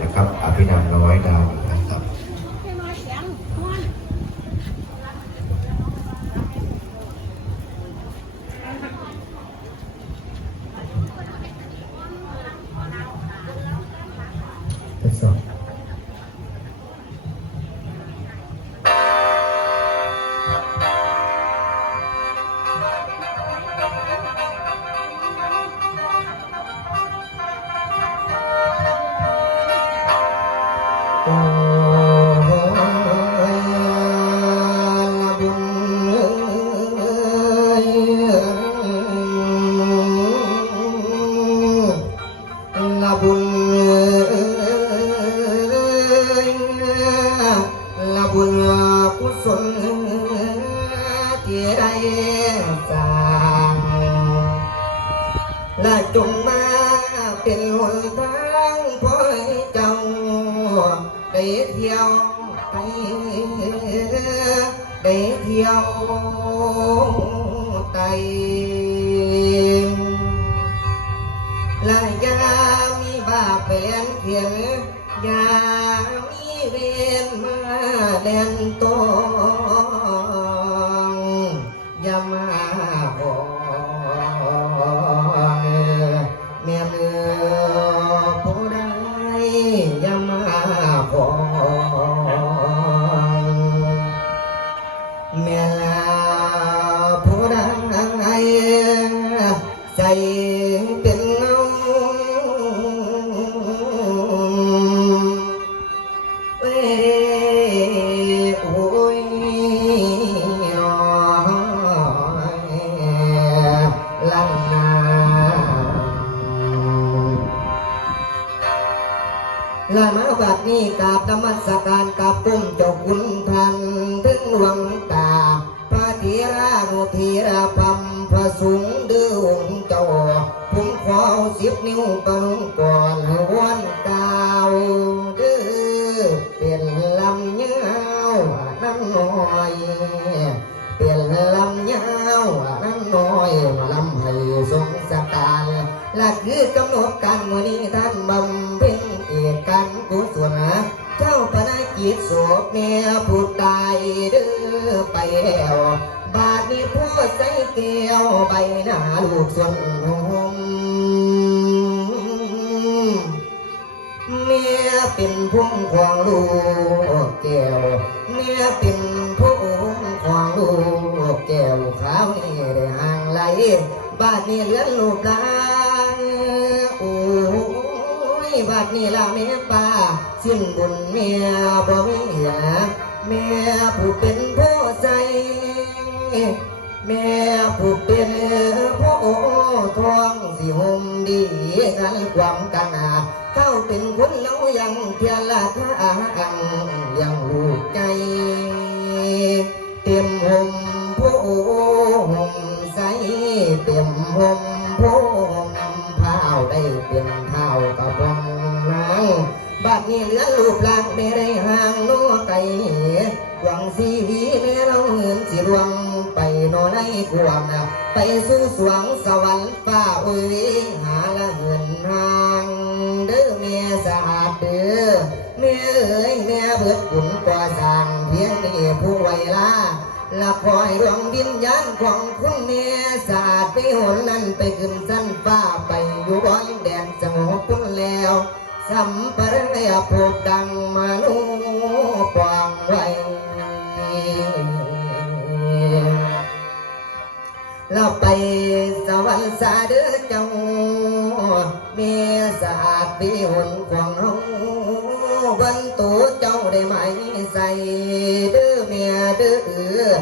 นะครับอภินันน้อยดาว และจงมาเป็นหนทางพอให้เจ้าได้เใจเป็นเงาเอ้ยโอ้ยลังนาละมาบัดนี้กราบนมัสการกับปุ้มจ้าคุณท่านถึงหลวงตาพระธีรานุธีราพัม ระสุงฆ์ดื้อองค์เจ้าผมขอเอาสิบนิ้วปังก่อนให้วันกาวดื้อเป็นลำเงาวน้ำน้อยเป็นลำยาวน้ำน้อยมาลำให้สงสการและคือกำหนดการวันนี้ท่านบำเพ็ญเอกการกุศลเจ้าพนักกิจศพเมียผู้ตายเด้อไปแล้ว บาดนี้พ่อใส่แก้วใบหน้าลูกส่วนหมเมียเป็นพุ่งของลูกแก้วเมียเป็นพุ่งของลูกแก้วขาวนี่ได้ห่างไหลบ้านนี้เลือนลูกหลานโอ้ยบ้านนี้ละแม่ป้าสิ้นบุญเมียบ่มีเหลือแม่ผู้เป็นผู้ แม่ผู้เป็นผู้ทองสิหมดีกันความกันอาเข้าเป็นคนเรายังเพียละทางยังลูกใจ เตรียมห่มผู้หมใสเตรียมห่มผู้นำผ้าได้เป็นเท้ากระบองนางบัดนี้เหลือลูกหลานไม่ได้ห่าง นอนในกวไปสู่สวงสวรรค์ป้าเอ้ยหาละเงินทางเด้อแม่สะอาดเด้อแม่เอ้ยแม่เบิดขุนกว่าสางเพียงนี้ผู้ไวลาละคอยดวงวิญญาณของคุณแม่สะอาดไปหนนั้นไปขึ้นสั้นฟ้าไปอยู่บนแดนสงบคุณแล้วสัมปรณยภูดังมานุปองไว้ เราไปสวรรค์สาเด้อเจ้าเมียสะอาดปีหนของราวันตัวเจ้าได้ไหมใส่เด้อเมียเด้อ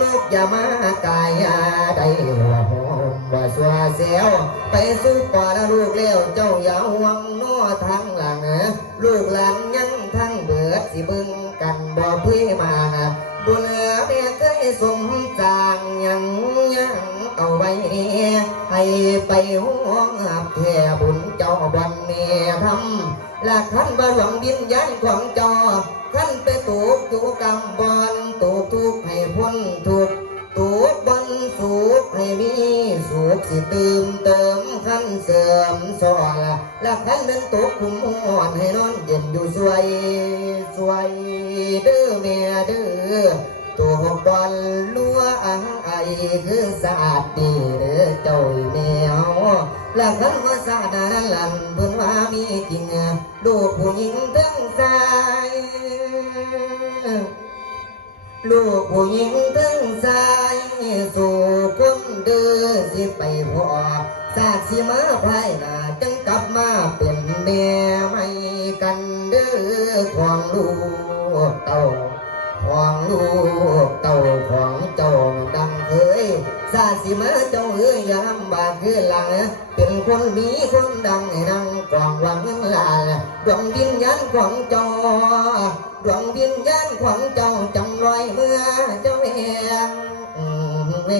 นกอย่ามากายาได้หัวหอมว่าสัวเสียวไปสู้ป่าแล้วลูกเลี้ยวเจ้าอย่าห่วงนัวทางหลังลูกหลานยังทั้งเบิดสิบึงกันบ่เพื่อมาบุญ เอาไว้ให้ไปห่วงหับแท่บุญเจ้าบันเมียทำและขันบหวังวิญญาณของเจอขันไปตูกตูกำบอลตูกทุกข์ให้พ้นทุกข์ตูกขบนสุขให้มีสุขสิเติมเติมขันเสริมสอนและขันเดินตกคุมหอนให้นอนเย็นอยู่สวยสวยเด้อเมียเด้อตัวบอลลัวอาไอ คือสะอาดดีเด้อเจ้าแมวและขันว่าสะอาดนั้นลันเพิ่นว่ามีจริงลูกผู้หญิงทั้งสายลูกผู้หญิงทั้งสายสู่คนเดือสิไปพอสาดสิมาภายหน้าจังกลับมาเป็นแม่ไม่กันเด้อของลูกเต่า ของลูกเต่าของเจ้าดังเคยซาสิมาเจ้าเอ้ยอยาลำบาคือหลัง เป็นคนมีคนดังให้นั่งกองวังลาดวงวิญญาณของเจ้าดวงวิญญาณของเจ้าจำลอยเมื่อเจ้าแหงแห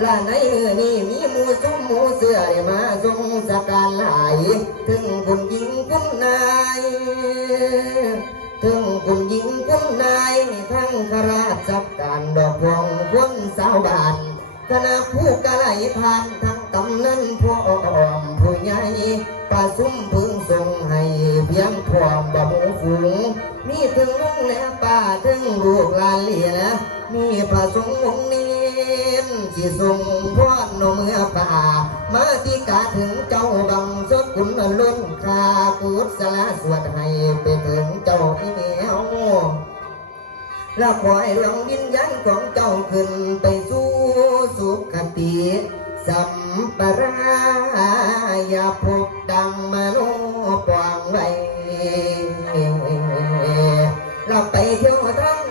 และในมือนี้มีหมูซุ้มหมูเสือได้มาทรงสการหลายถึงคุณหญิงคุณนายถึงคุณหญิงคุณนายทั้งข้าราชการดอกพวงคนสาวบ้านคณะผู้กะไหลทานทั้งกำนันผู้อ้อมผู้ใหญ่ประสุมพึงส่งให้เพียงพร้อมบ่หมูฝูงมีถึงลุงและป้าถึงลูกลานเลีย มีพระสงฆ์องค์เน้นที่ทรงพรนเมื่อป่ามาที่กาถึงเจ้าบังสกุลล้นคากุศลสวดให้ไปถึงเจ้าอีเหนียวและขอให้ดวงวิญญาณของเจ้าขึ้นไปสู่สุขติสัมปรายาพบดังมโนปวางไว้เราไปเที่ยวทั้ง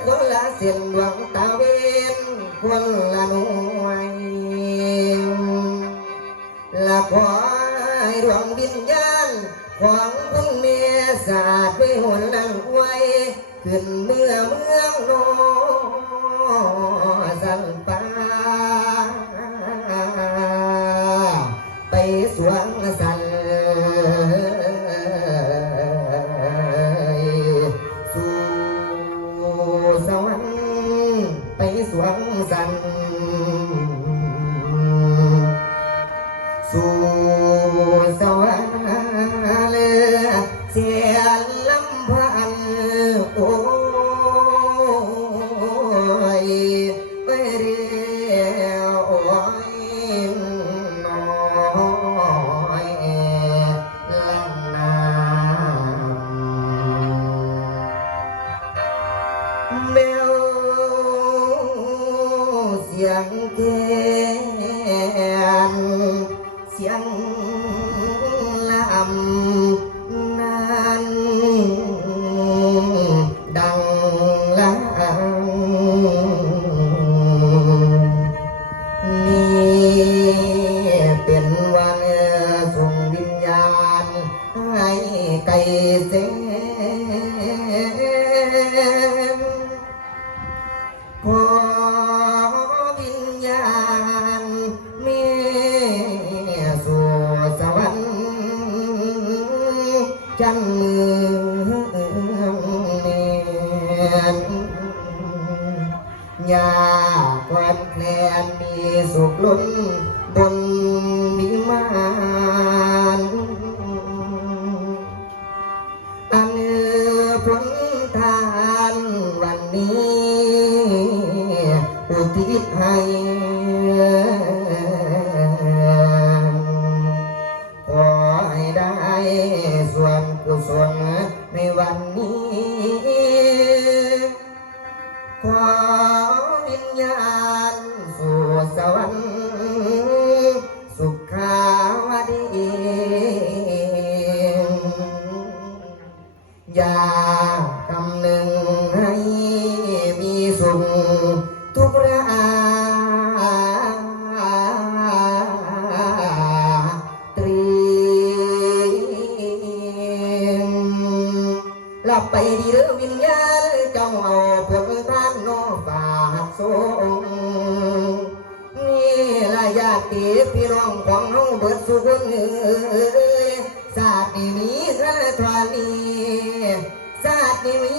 สันปาไปสวงสันสู่สวรรค์ไปสวงสันสู่สวรรค์เสีย สียงแคนเสียงลำนั้นดังลังนี่เป็นวันส่งวิญญาณให้ไก่เส้น จันมือเนียนยาความแคลนมีสุขล้นบนวิมานอันผลทานวันนี้อุทิศให้ อย่ากำหนึ่งให้มีสุขทุกราตรีหลับไปดีหรือวิญญาณจ้าเอาผลทานโนฝากทรง นี่ละญาติพี่น้องของเฮาเบิดสุขเอ้ย ชาติมีรันทรนีชาติมี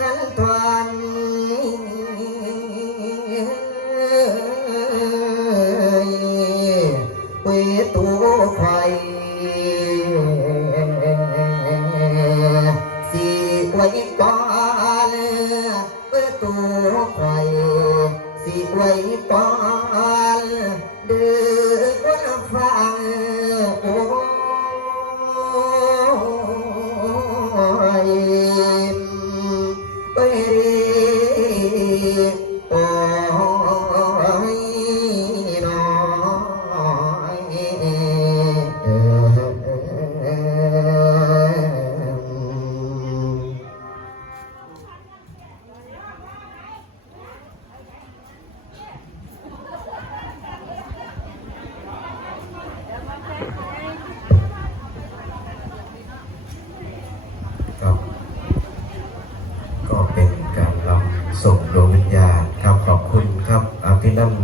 รันทรน நம்